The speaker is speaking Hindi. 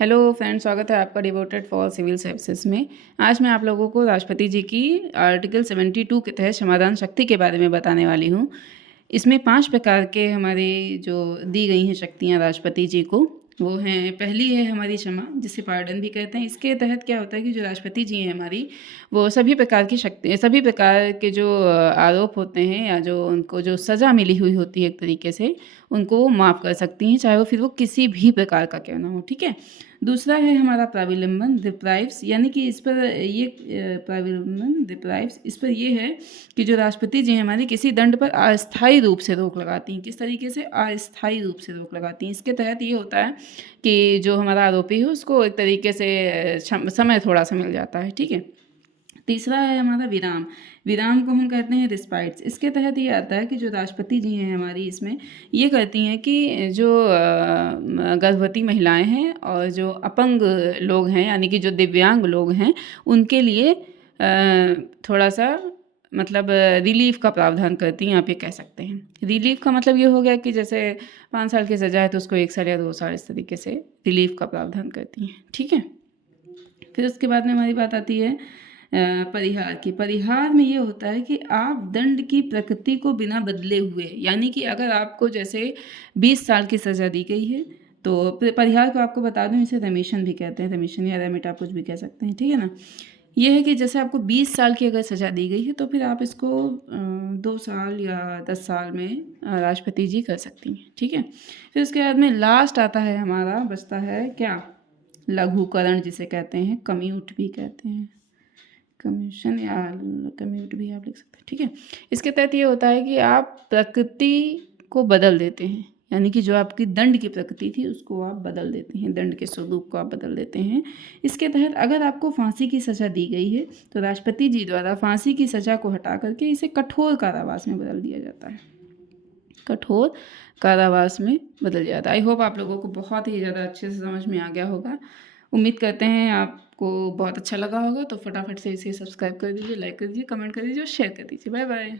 हेलो फ्रेंड्स, स्वागत है आपका डिवोटेड फॉर सिविल सर्विसेज में। आज मैं आप लोगों को राष्ट्रपति जी की आर्टिकल 72 के तहत क्षमादान शक्ति के बारे में बताने वाली हूँ। इसमें 5 प्रकार के हमारी जो दी गई हैं शक्तियाँ राष्ट्रपति जी को, वो हैं, पहली है हमारी क्षमा, जिसे पार्डन भी कहते हैं। इसके तहत क्या होता है कि जो राष्ट्रपति जी हैं हमारी, वो सभी प्रकार की शक्ति, सभी प्रकार के जो आरोप होते हैं या जो उनको जो सज़ा मिली हुई होती है एक तरीके से, उनको वो माफ़ कर सकती हैं, चाहे वो फिर वो किसी भी प्रकार का क्यों ना हो। ठीक है। दूसरा है हमारा प्राविलंबन डिप्राइव्स, यानी कि इस पर ये प्राविलंबन डिप्राइव्स, इस पर ये है कि जो राष्ट्रपति जी हैं हमारी किसी दंड पर अस्थायी रूप से रोक लगाती हैं। किस तरीके से? अस्थायी रूप से रोक लगाती हैं। इसके तहत ये होता है कि जो हमारा आरोपी है उसको एक तरीके से समय थोड़ा सा मिल जाता है। ठीक है। तीसरा है हमारा विराम। विराम को हम कहते हैं रिस्पाइट्स। इसके तहत ये आता है कि जो राष्ट्रपति जी हैं हमारी, इसमें ये करती हैं कि जो गर्भवती महिलाएं हैं और जो अपंग लोग हैं, यानी कि जो दिव्यांग लोग हैं, उनके लिए थोड़ा सा मतलब रिलीफ का प्रावधान करती हैं, आप ये कह सकते हैं। रिलीफ का मतलब ये हो गया कि जैसे 5 साल की सज़ा है तो उसको 1 साल या 2 साल, इस तरीके से रिलीफ का प्रावधान करती हैं। ठीक है। फिर उसके बाद में हमारी बात आती है परिहार की। परिहार में ये होता है कि आप दंड की प्रकृति को बिना बदले हुए, यानी कि अगर आपको जैसे 20 साल की सज़ा दी गई है तो परिहार को आपको बता दूं, इसे रेमिशन भी कहते हैं। रेमिशन या रेमिट आप कुछ भी कह सकते हैं। ठीक है ना। ये है कि जैसे आपको 20 साल की अगर सज़ा दी गई है तो फिर आप इसको 2 साल या 10 साल में राष्ट्रपति जी कर सकती हैं। ठीक है। फिर उसके बाद में लास्ट आता है हमारा, बचता है क्या? लघुकरण, जिसे कहते हैं कम्यूट भी कहते हैं, कमीशन या कम्यूट भी आप लिख सकते हैं। ठीक है। इसके तहत ये होता है कि आप प्रकृति को बदल देते हैं, यानी कि जो आपकी दंड की प्रकृति थी उसको आप बदल देते हैं, दंड के स्वरूप को आप बदल देते हैं। इसके तहत अगर आपको फांसी की सज़ा दी गई है तो राष्ट्रपति जी द्वारा फांसी की सज़ा को हटा करके इसे कठोर कारावास में बदल दिया जाता है। कठोर कारावास में बदल जाता है। आई होप आप लोगों को बहुत ही ज़्यादा अच्छे से समझ में आ गया होगा। उम्मीद करते हैं आपको बहुत अच्छा लगा होगा। तो फटाफट से इसे सब्सक्राइब कर दीजिए, लाइक कर दीजिए, कमेंट कर दीजिए और शेयर कर दीजिए। Bye bye.